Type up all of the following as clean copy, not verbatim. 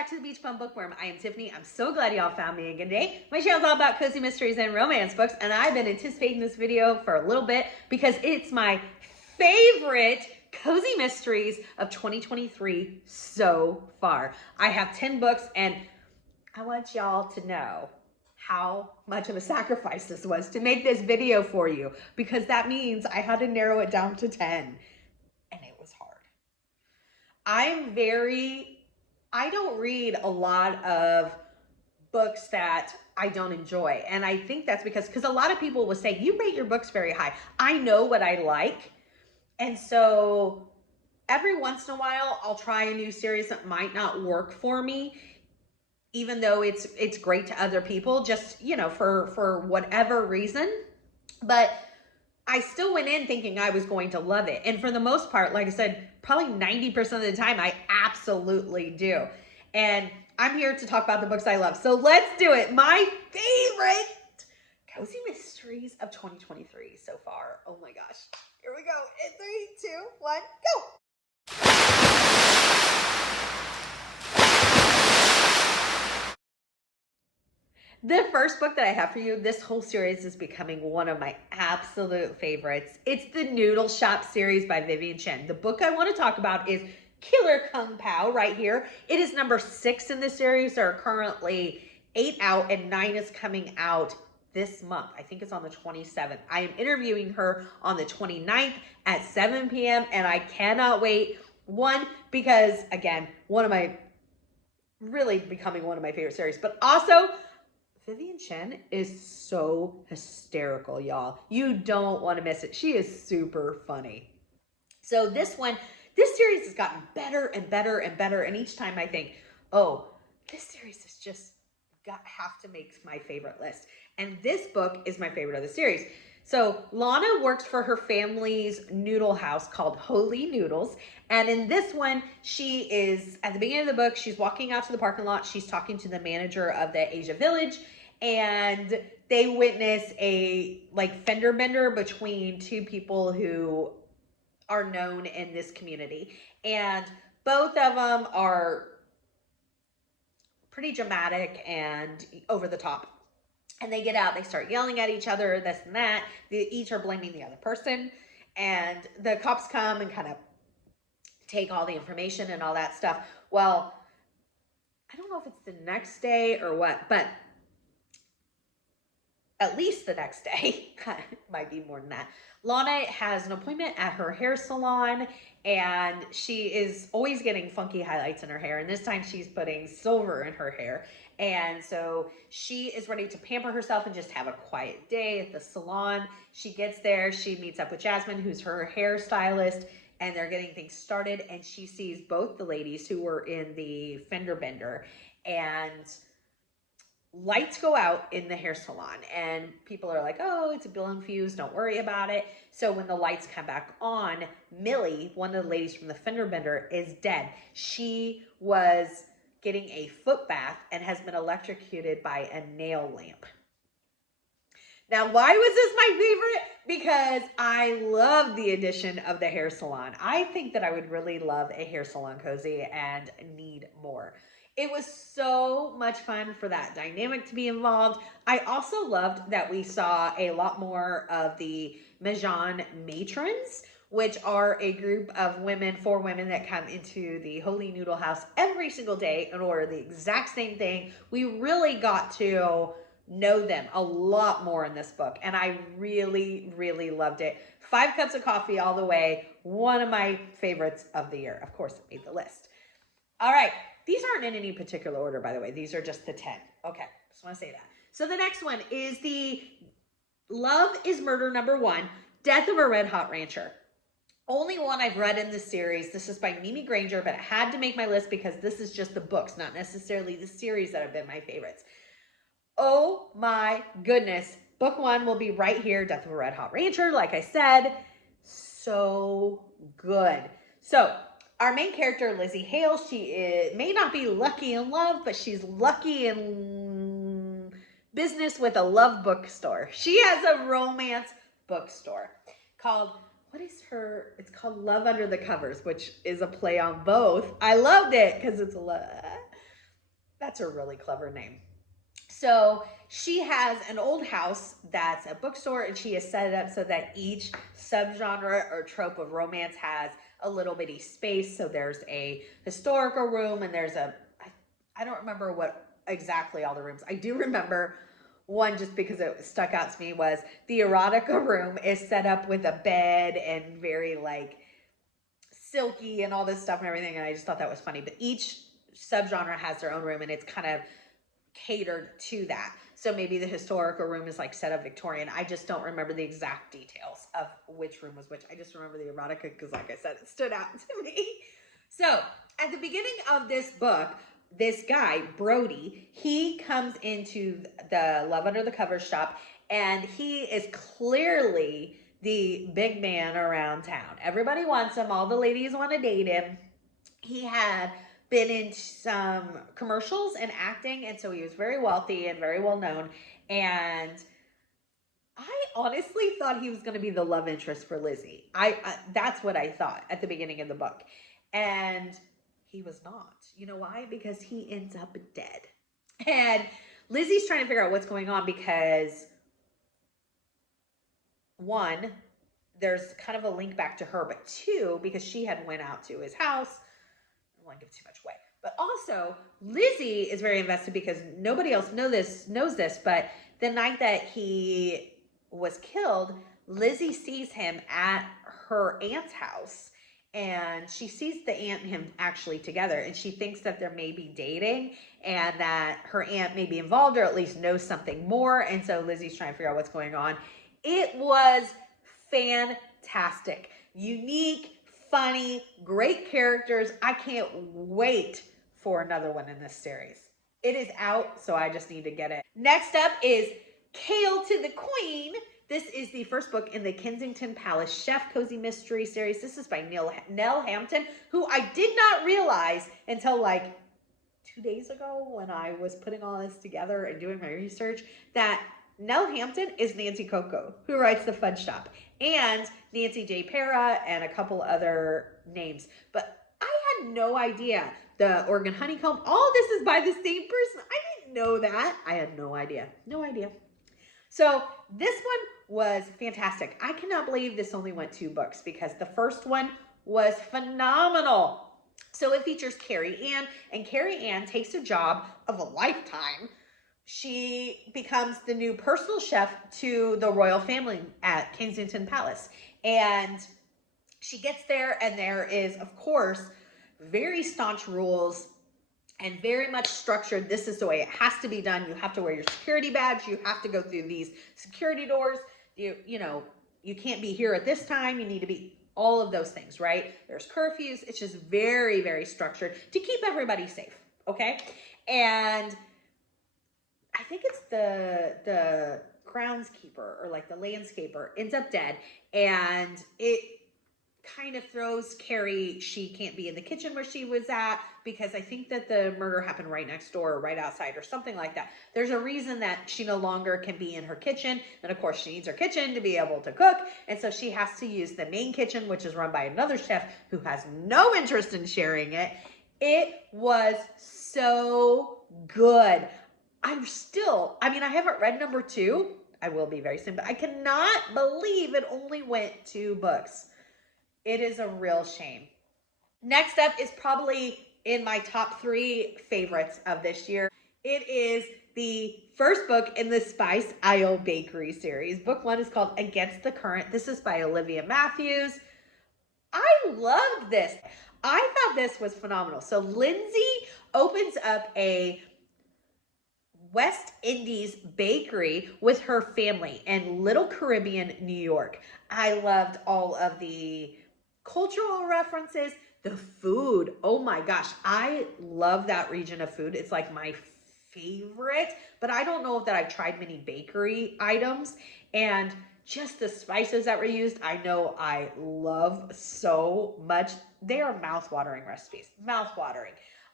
back to the Beach Bum Bookworm. I am Tiffany. I'm so glad y'all found me again today. My channel is all about cozy mysteries and romance books, and I've been anticipating this video for a little bit because it's my favorite cozy mysteries of 2023 so far. I have 10 books, and I want y'all to know how much of a sacrifice this was to make this video for you, because that means I had to narrow it down to 10, and it was hard. I don't read a lot of books that I don't enjoy. And I think that's because a lot of people will say, you rate your books very high. I know what I like. And so every once in a while, I'll try a new series that might not work for me, even though it's great to other people, just, you know, for whatever reason. But I still went in thinking I was going to love it. And for the most part, like I said, probably 90% of the time, I absolutely do. And I'm here to talk about the books I love. So let's do it. My favorite cozy mysteries of 2023 so far. Oh my gosh. Here we go. In 3, 2, 1, go. The first book that I have for you, this whole series is becoming one of my absolute favorites. It's the Noodle Shop series by Vivien Chien. The book I want to talk about is Killer Kung Pao right here. It is number 6 in the series. There are currently 8 out and 9 is coming out this month. I think it's on the 27th. I am interviewing her on the 29th at 7 p.m. and I cannot wait. One, because again, really becoming one of my favorite series, but also Vivien Chien is so hysterical, y'all. You don't want to miss it. She is super funny. So this series has gotten better and better and better. And each time I think, oh, this series has just have to make my favorite list. And this book is my favorite of the series. So Lana works for her family's noodle house called Holy Noodles. And in this one, she is, at the beginning of the book, she's walking out to the parking lot. She's talking to the manager of the Asia Village. And they witness a fender bender between two people who are known in this community. And both of them are pretty dramatic and over the top. And they get out, they start yelling at each other, this and that. They each are blaming the other person. And the cops come and kind of take all the information and all that stuff. Well, I don't know if it's the next day or what, but at least the next day, might be more than that. Lana has an appointment at her hair salon, and she is always getting funky highlights in her hair. And this time she's putting silver in her hair. And so she is ready to pamper herself and just have a quiet day at the salon. She gets there, she meets up with Jasmine, who's her hairstylist, and they're getting things started. And she sees both the ladies who were in the fender bender, and lights go out in the hair salon, and people are like, oh, it's a blown fuse, don't worry about it. So when the lights come back on, Millie, one of the ladies from the fender bender, is dead. She was getting a foot bath and has been electrocuted by a nail lamp. Now, why was this my favorite? Because I love the addition of the hair salon. I think that I would really love a hair salon cozy and need more. It was so much fun for that dynamic to be involved. I also loved that we saw a lot more of the Mahjong matrons, which are a group of women, 4 women that come into the Holy Noodle House every single day and order the exact same thing. We really got to know them a lot more in this book, and I really, really loved it. 5 cups of coffee all the way. One of my favorites of the year. Of course, it made the list. All right. These aren't in any particular order, by the way. These are just the 10. Okay, just want to say that. So the next one is the Love is Murder #1, Death of a Red Hot Rancher. Only one I've read in this series. This is by Mimi Granger, but it had to make my list because this is just the books, not necessarily the series that have been my favorites. Oh my goodness. Book 1 will be right here, Death of a Red Hot Rancher, like I said. So good. So our main character, Lizzie Hale, she may not be lucky in love, but she's lucky in business with a love bookstore. She has a romance bookstore called, it's called Love Under the Covers, which is a play on both. I loved it because it's a love. That's a really clever name. So she has an old house that's a bookstore, and she has set it up so that each subgenre or trope of romance has a little bitty space. So there's a historical room, and there's I don't remember what exactly all the rooms. I do remember one, just because it stuck out to me, was the erotica room is set up with a bed and very like silky and all this stuff and everything. And I just thought that was funny. But each subgenre has their own room, and it's kind of catered to that. So maybe the historical room is like set up Victorian. I just don't remember the exact details of which room was which. I just remember the erotica because, like I said, it stood out to me. So at the beginning of this book, this guy, Brody, he comes into the Love Under the Covers shop, and he is clearly the big man around town. Everybody wants him. All the ladies want to date him. He had been in some commercials and acting, and so he was very wealthy and very well known. And I honestly thought he was going to be the love interest for Lizzie. That's what I thought at the beginning of the book, and he was not. You know why? Because he ends up dead, and Lizzie's trying to figure out what's going on because, one, there's kind of a link back to her, but two, because she had went out to his house. I don't want to give too much away. But also, Lizzie is very invested because nobody else knows this, but the night that he was killed, Lizzie sees him at her aunt's house, and she sees the aunt and him actually together, and she thinks that they're maybe dating and that her aunt may be involved or at least knows something more, and so Lizzie's trying to figure out what's going on. It was fantastic. Unique, funny, great characters. I can't wait for another one in this series. It is out, so I just need to get it. Next up is Kale to the Queen. This is the first book in the Kensington Palace Chef Cozy Mystery series. This is by Nell Hampton, who I did not realize until like 2 days ago when I was putting all this together and doing my research, that Nell Hampton is Nancy Coco, who writes The Fudge Shop, and Nancy J. Para and a couple other names. But I had no idea. The Oregon Honeycomb, all this is by the same person. I didn't know that. I had no idea. No idea. So this one was fantastic. I cannot believe this only went 2 books because the first one was phenomenal. So it features Carrie Ann, and Carrie Ann takes a job of a lifetime. She becomes the new personal chef to the royal family at Kensington Palace. And she gets there, and there is, of course, very staunch rules and very much structured. This is the way it has to be done. You have to wear your security badge. You have to go through these security doors. You know, you can't be here at this time. You need to be all of those things, right? There's curfews. It's just very, very structured to keep everybody safe, okay? And I think it's the groundskeeper or like the landscaper ends up dead, and it kind of throws Carrie. She can't be in the kitchen where she was at because I think that the murder happened right next door or right outside or something like that. There's a reason that she no longer can be in her kitchen, and of course she needs her kitchen to be able to cook, and so she has to use the main kitchen, which is run by another chef who has no interest in sharing it. It was so good. I haven't read number 2. I will be very soon, but I cannot believe it only went 2 books. It is a real shame. Next up is probably in my top 3 favorites of this year. It is the first book in the Spice Isle Bakery series. Book 1 is called Against the Current. This is by Olivia Matthews. I loved this. I thought this was phenomenal. So Lindsay opens up a West Indies bakery with her family in Little Caribbean, New York. I loved all of the cultural references, the food. Oh my gosh, I love that region of food. It's like my favorite, but I don't know that I've tried many bakery items, and just the spices that were used, I know I love so much. They are mouth-watering recipes, mouth-watering.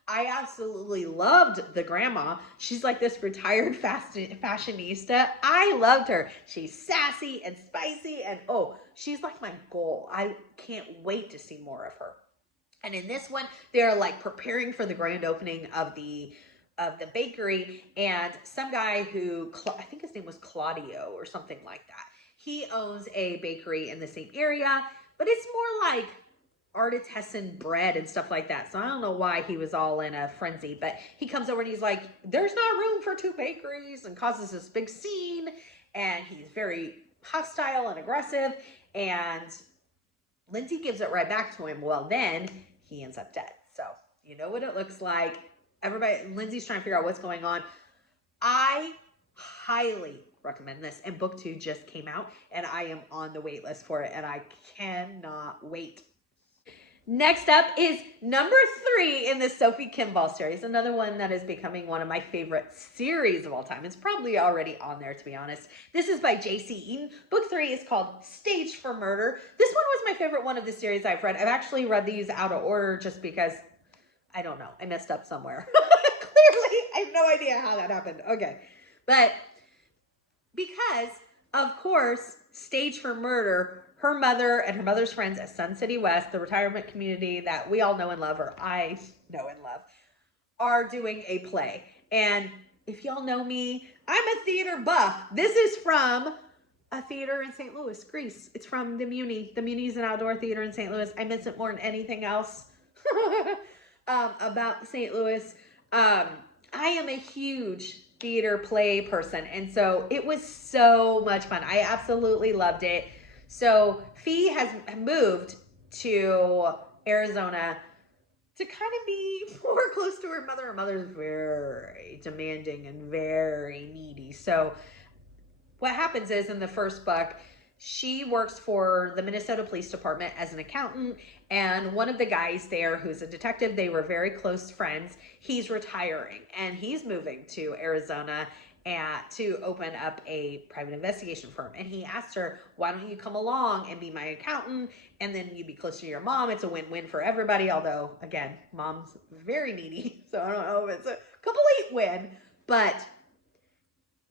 I absolutely loved the grandma. She's like this retired fashionista. I loved her. She's sassy and spicy, and oh, she's like my goal. I can't wait to see more of her. And in this one, they're like preparing for the grand opening of the the bakery, and some guy who, I think his name was Claudio or something like that. He owns a bakery in the same area, but it's more like artisan bread and stuff like that. So I don't know why he was all in a frenzy, but he comes over and he's like, there's not room for two bakeries, and causes this big scene, and he's very hostile and aggressive, and Lindsay gives it right back to him. Well, then he ends up dead. So you know what it looks like. Everybody, Lindsay's trying to figure out what's going on. I highly recommend this, and book 2 just came out, and I am on the wait list for it, and I cannot wait. Next up is number 3 in the Sophie Kimball series, another one that is becoming one of my favorite series of all time. It's probably already on there, to be honest. This is by J.C. Eaton. Book 3 is called Staged for Murder. This one was my favorite one of the series I've read. I've actually read these out of order just because, I don't know, I messed up somewhere. Clearly, I have no idea how that happened. Okay. But because, of course, Staged for Murder, her mother and her mother's friends at Sun City West, the retirement community that we all know and love, or I know and love, are doing a play. And if y'all know me, I'm a theater buff. This is from a theater in St. Louis, Greece. It's from the Muni. The Muni is an outdoor theater in St. Louis. I miss it more than anything else about St. Louis. I am a huge theater play person, and so it was so much fun. I absolutely loved it. So Fee has moved to Arizona to kind of be more close to her mother. Her mother's very demanding and very needy. So what happens is, in the first book, she works for the Minnesota Police Department as an accountant, and one of the guys there who's a detective, they were very close friends. He's retiring, and he's moving to Arizona to open up a private investigation firm. And he asked her, why don't you come along and be my accountant, and then you'd be close to your mom. It's a win-win for everybody, although, again, mom's very needy, so I don't know if it's a complete win. But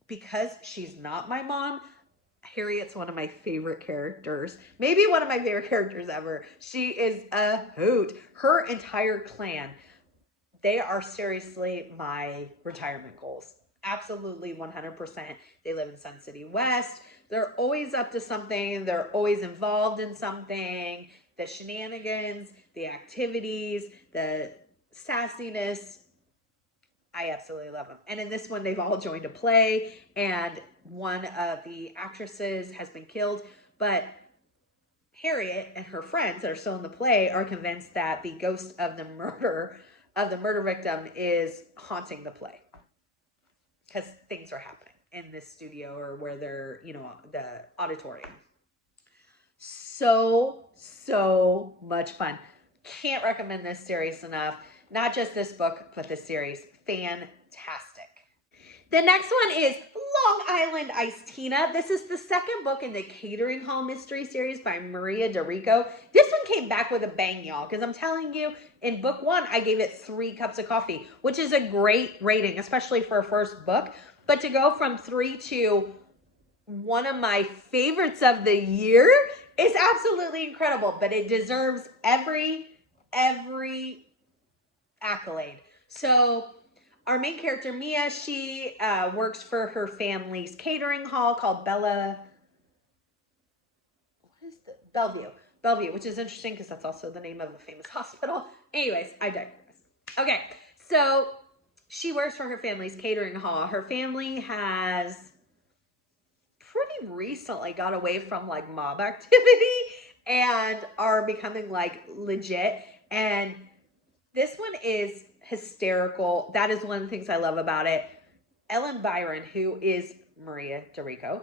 because she's not my mom, Harriet's one of my favorite characters. Maybe one of my favorite characters ever. She is a hoot. Her entire clan, they are seriously my retirement goals. Absolutely 100%. They live in Sun City West. They're always up to something. They're always involved in something. The shenanigans, the activities, the sassiness. I absolutely love them. And in this one, they've all joined a play, and one of the actresses has been killed, but Harriet and her friends that are still in the play are convinced that the ghost of the murder victim is haunting the play, because things are happening in this studio, or where they're, the auditorium. So much fun. Can't recommend this series enough. Not just this book, but this series. Fantastic. The next one is Long Island Iced Tina. This is the second book in the Catering Hall Mystery Series by Maria DiRico. This one came back with a bang, y'all, because I'm telling you, in book 1, I gave it 3 cups of coffee, which is a great rating, especially for a first book. But to go from 3 to one of my favorites of the year is absolutely incredible, but it deserves every accolade. So our main character, Mia, she works for her family's catering hall called Bellevue, which is interesting because that's also the name of a famous hospital. Anyways, I digress. Okay, so she works for her family's catering hall. Her family has pretty recently got away from like mob activity and are becoming like legit. And this one is hysterical. That is one of the things I love about it. Ellen Byron, who is Maria DiRico,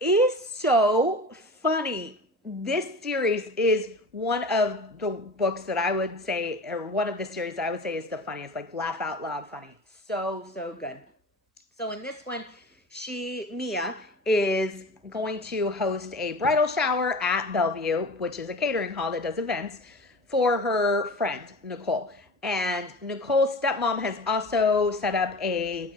is so funny. This series is one of the books that I would say, or one of the series I would say is the funniest, like laugh out loud funny. So good. So in this one, Mia is going to host a bridal shower at Bellevue, which is a catering hall that does events, for her friend, Nicole. And Nicole's stepmom has also set up a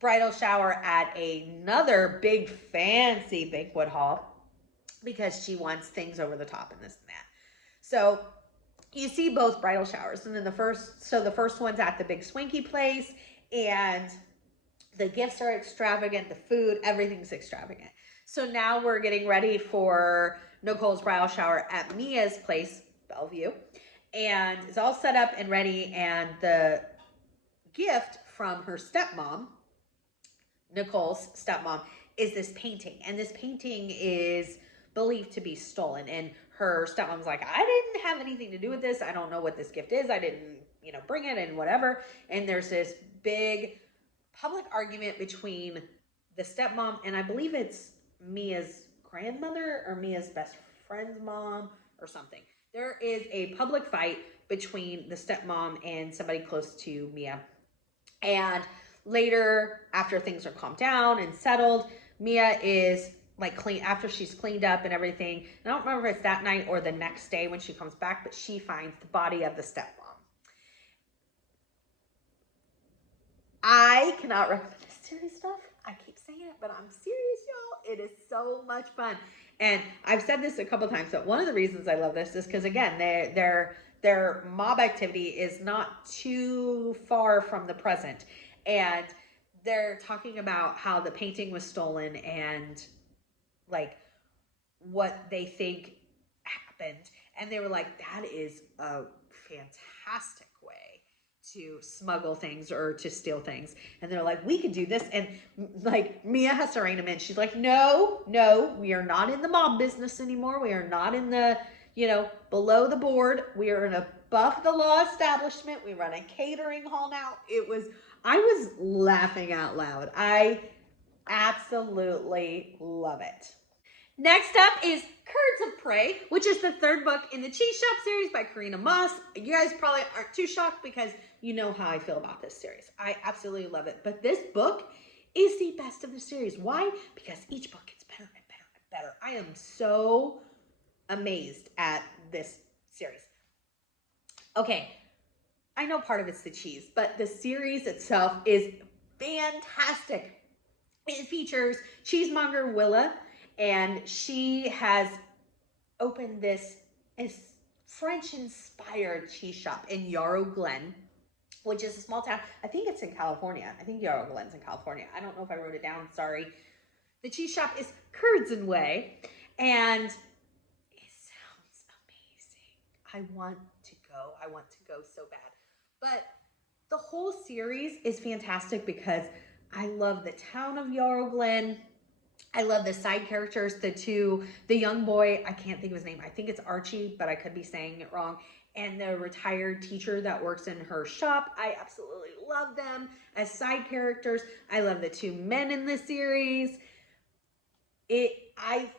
bridal shower at another big fancy banquet hall because she wants things over the top and this and that. So you see both bridal showers. And then the first one's at the big swanky place, and the gifts are extravagant, the food, everything's extravagant. So now we're getting ready for Nicole's bridal shower at Mia's place, Bellevue. And it's all set up and ready, and the gift from her stepmom, Nicole's stepmom, is this painting. And this painting is believed to be stolen. And her stepmom's like, I didn't have anything to do with this. I don't know what this gift is. I didn't, bring it and whatever. And there's this big public argument between the stepmom and I believe it's Mia's grandmother or Mia's best friend's mom or something. There is a public fight between the stepmom and somebody close to Mia. And later, after things are calmed down and settled, Mia is like clean after she's cleaned up and everything. I don't remember if it's that night or the next day when she comes back, but she finds the body of the stepmom. I cannot recommend this series stuff. I keep saying it, but I'm serious, y'all. It is so much fun. And I've said this a couple times, but one of the reasons I love this is because, again, their mob activity is not too far from the present. And they're talking about how the painting was stolen and, like, what they think happened. And they were like, that is a fantastic way to smuggle things or to steal things. And they're like, we could do this. And like Mia has to rein them in. She's like, no, we are not in the mob business anymore. We are not in the, below the board. We are in a above the law establishment. We run a catering hall now. I was laughing out loud. I absolutely love it. Next up is Curds of Prey, which is the third book in the Cheese Shop series by Korina Moss. You guys probably aren't too shocked because you know how I feel about this series. I absolutely love it. But this book is the best of the series. Why? Because each book gets better and better and better. I am so amazed at this series. Okay, I know part of it's the cheese, but the series itself is fantastic. It features cheesemonger Willa, and she has opened this French-inspired cheese shop in Yarrow Glen, which is a small town. I think it's in California. I think Yarrow Glen's in California. I don't know if I wrote it down. Sorry. The cheese shop is Curds Way, and it sounds amazing. I want to go. I want to go so bad. But the whole series is fantastic because I love the town of Yarrow Glen. I love the side characters, the young boy, I can't think of his name. I think it's Archie, but I could be saying it wrong. And the retired teacher that works in her shop. I absolutely love them as side characters. I love the two men in this series. I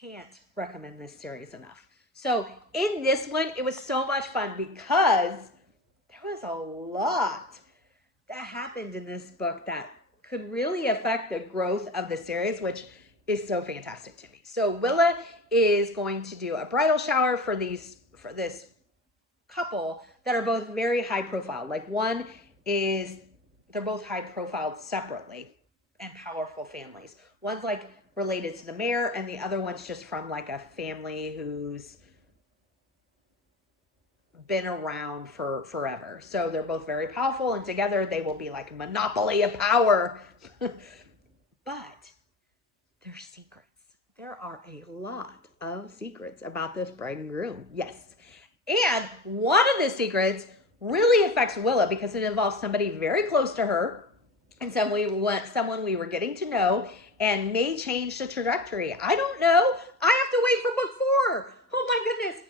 can't recommend this series enough. So in this one, it was so much fun because there was a lot that happened in this book that could really affect the growth of the series, which is so fantastic to me. So Willa is going to do a bridal shower for this couple that are both very high profile. Like they're both high profile separately and powerful families. One's like related to the mayor, and the other one's just from like a family who's been around for forever. So they're both very powerful, and together they will be like a monopoly of power. But there's secrets. There are a lot of secrets about this bride and groom. Yes. And one of the secrets really affects Willa because it involves somebody very close to her and someone we were getting to know and may change the trajectory. I don't know. I have to wait for book 4. Oh my goodness.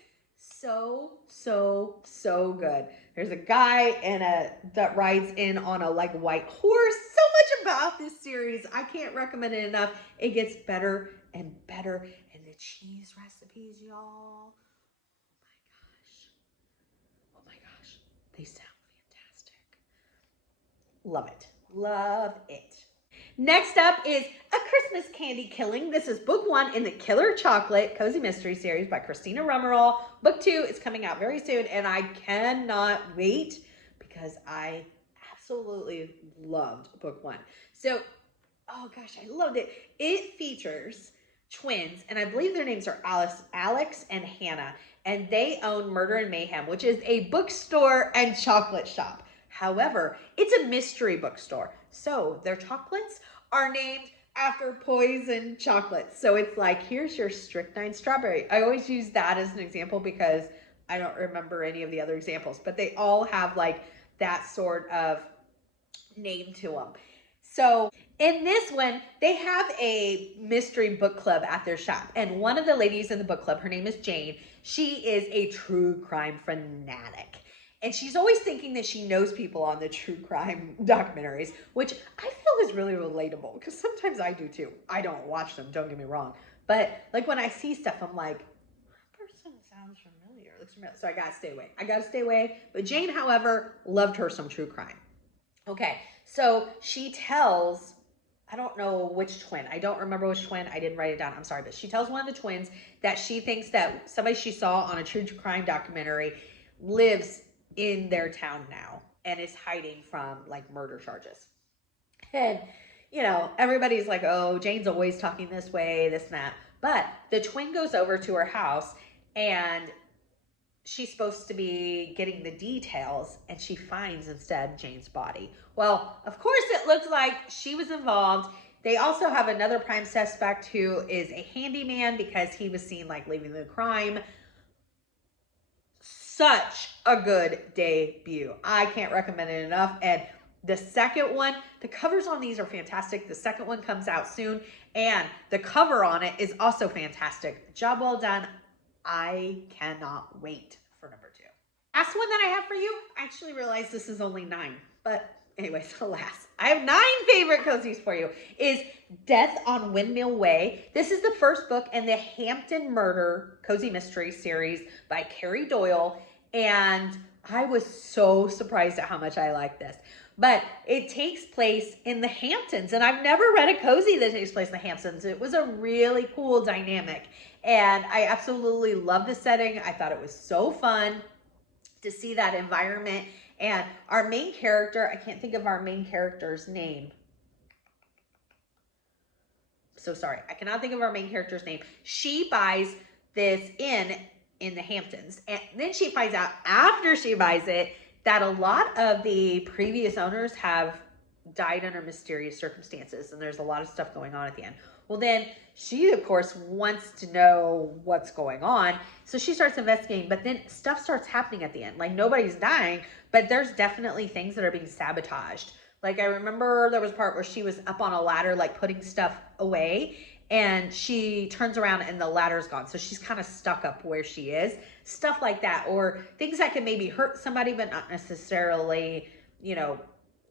So good. There's a guy that rides in on a like white horse. So much about this series. I can't recommend it enough. It gets better and better. And the cheese recipes, y'all. Oh my gosh. They sound fantastic. Love it. Love it. Next up is A Christmas Candy Killing. This is book 1 in the Killer Chocolate Cozy Mystery Series by Christina Romeril. Book 2 is coming out very soon, and I cannot wait because I absolutely loved book 1. So, oh gosh, I loved it. It features twins, and I believe their names are Alex and Hannah, and they own Murder and Mayhem, which is a bookstore and chocolate shop. However, it's a mystery bookstore, so their chocolates are named after poison chocolates. So it's like, here's your strychnine strawberry. I always use that as an example because I don't remember any of the other examples, but they all have like that sort of name to them. So in this one, they have a mystery book club at their shop. And one of the ladies in the book club, her name is Jane. She is a true crime fanatic. And she's always thinking that she knows people on the true crime documentaries, which I feel is really relatable because sometimes I do too. I don't watch them, don't get me wrong. But like when I see stuff, I'm like, that person sounds familiar. Looks familiar. So I gotta stay away. But Jane, however, loved her some true crime. Okay, so she tells, I don't know which twin. I don't remember which twin. I didn't write it down. I'm sorry. But she tells one of the twins that she thinks that somebody she saw on a true crime documentary lives in their town now and is hiding from like murder charges. And, you know, everybody's like, oh, Jane's always talking this way, this and that. But the twin goes over to her house and she's supposed to be getting the details and she finds instead Jane's body. Well, of course it looks like she was involved. They also have another prime suspect who is a handyman because he was seen like leaving the crime. Such a good debut. I can't recommend it enough. And the second one, the covers on these are fantastic. The second one comes out soon and the cover on it is also fantastic. Job well done. I cannot wait for number 2. Last one that I have for you, I actually realized this is only 9, but anyways, alas. I have 9 favorite cozies for you. Is Death on Windmill Way. This is the first book in the Hampton Murder Cozy Mystery series by Carrie Doyle. And I was so surprised at how much I like this. But it takes place in the Hamptons. And I've never read a cozy that takes place in the Hamptons. It was a really cool dynamic. And I absolutely love the setting. I thought it was so fun to see that environment. And our main character, I can't think of our main character's name. So sorry, I cannot think of our main character's name. She buys this inn in the Hamptons. And then she finds out after she buys it that a lot of the previous owners have died under mysterious circumstances. And there's a lot of stuff going on at the end. Well, then she, of course, wants to know what's going on. So she starts investigating, but then stuff starts happening at the end. Like nobody's dying, but there's definitely things that are being sabotaged. Like I remember there was a part where she was up on a ladder, like putting stuff away, and she turns around and the ladder's gone. So she's kind of stuck up where she is. Stuff like that, or things that can maybe hurt somebody, but not necessarily, you know,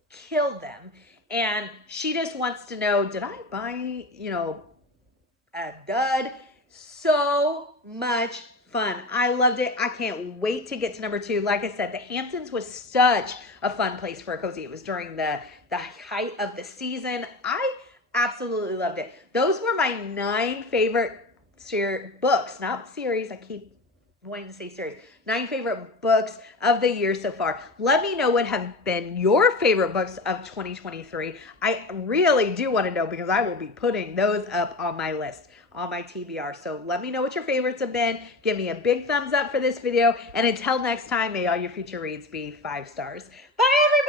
kill them. And she just wants to know, did I buy, you know, a dud? So much fun. I loved it. I can't wait to get to number 2. Like I said, the Hamptons was such a fun place for a cozy. It was during the height of the season. I absolutely loved it. Those were my 9 favorite books, not series. I keep wanting to say series. 9 favorite books of the year so far. Let me know what have been your favorite books of 2023. I really do want to know because I will be putting those up on my list, on my TBR. So let me know what your favorites have been. Give me a big thumbs up for this video. And until next time, may all your future reads be 5 stars. Bye, everybody.